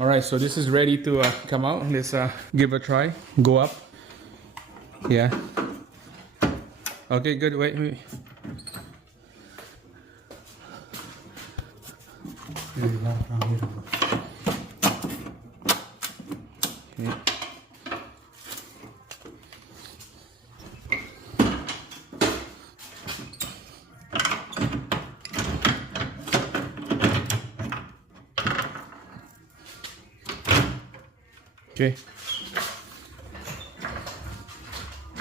All right, so this is ready to come out. Let's give a try. Go up. Yeah. Okay, good. Wait. Okay. Okay.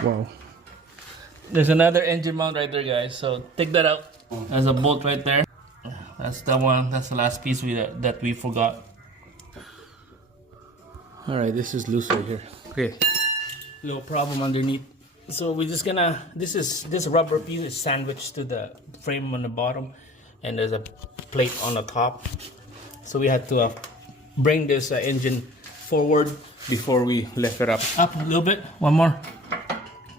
Wow. There's another engine mount right there, guys. So take that out. There's a bolt right there. That's the one. That's the last piece that we forgot. All right, this is loose right here. Okay. Little problem underneath. So we're just gonna. This rubber piece is sandwiched to the frame on the bottom, and there's a plate on the top. So we had to bring this engine forward Before we lift it up. Up a little bit. One more.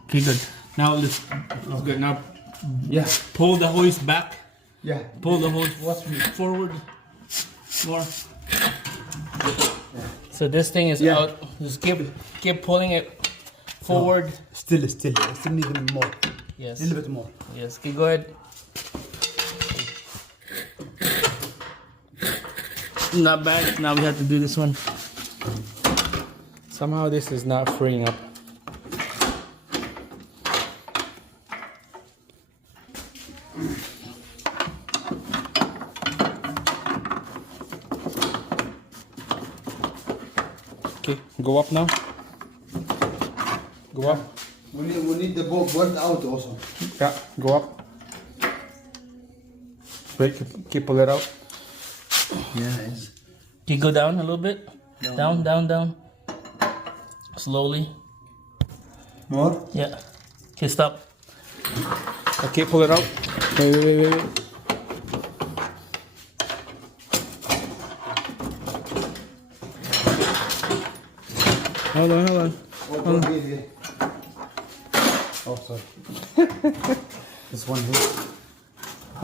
Okay, good. Now let's Good. Now, yeah, pull the hoist back. yeah. Pull the hoist forward. More. So this thing is out. Just keep pulling it forward. No, still need more. Yes. A little bit more. Yes. Okay, go ahead. Not bad. Now we have to do this one. Somehow this is not freeing up. Okay, go up now. Go up. We need the bolt out also. Yeah, go up. Wait, keep pull it out. Yes. Can you go down a little bit? Down. Slowly. More? Yeah. Okay, stop. Okay, pull it out. Wait. Hold on. Oh, sorry. This one here.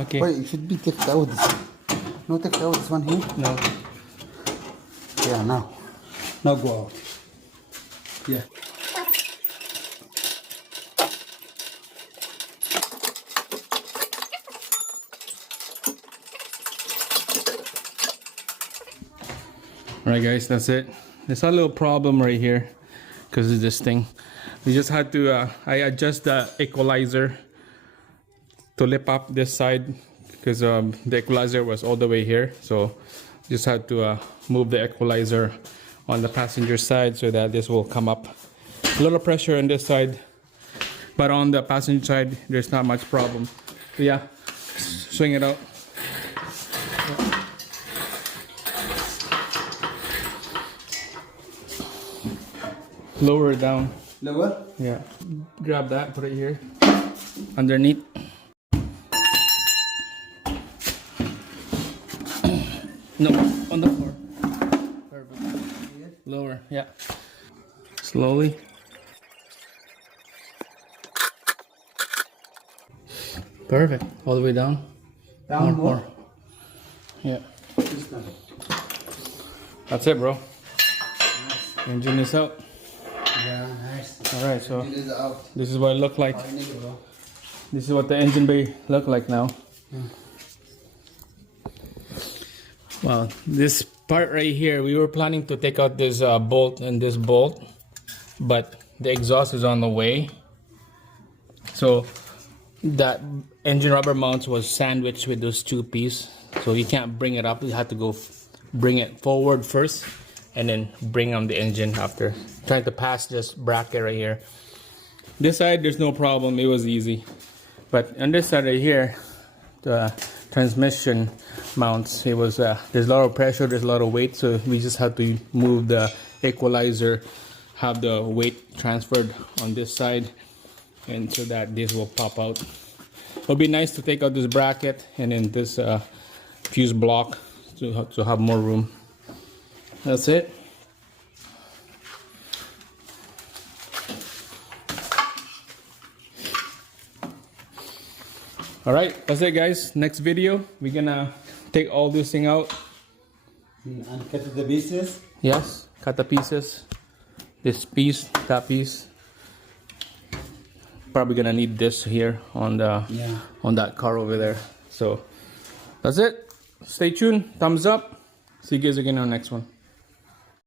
Okay. Wait, it should be take out this. No, take out this one here. No. Yeah, now. Now go out. Yeah. Alright guys, that's it. There's a little problem right here because of this thing. We just had to, I adjust the equalizer to lift up this side because the equalizer was all the way here. So just had to move the equalizer on the passenger side so that this will come up. A little pressure on this side, but on the passenger side, there's not much problem. So yeah, swing it out. Lower it down. Lower? Yeah. Grab that, put it here. Underneath. No, on the floor. Perfect. Lower, yeah. Slowly. Perfect. All the way down. Down more. Yeah. That's it, bro. Nice. Engine is out. Yeah, nice. Alright, so It is out. this is what it looked like. I need it, bro. This is what the engine bay look like now. Well, this part right here, we were planning to take out this bolt and this bolt, but the exhaust is on the way. So that engine rubber mounts was sandwiched with those two pieces. So you can't bring it up. You have to go bring it forward first and then bring on the engine after. Trying to pass this bracket right here. This side, there's no problem. It was easy. But on this side right here, the transmission mounts, it was there's a lot of pressure, there's a lot of weight, so we just had to move the equalizer, have the weight transferred on this side, and so that this will pop out. It would be nice to take out this bracket and then this fuse block to have more room. That's it. All right, that's it guys. Next video, we're gonna take all this thing out And cut the pieces. Yes, cut the pieces. This piece, that piece. Probably gonna need this here on the on that car over there. So that's it. Stay tuned. Thumbs up. See you guys again on the next one.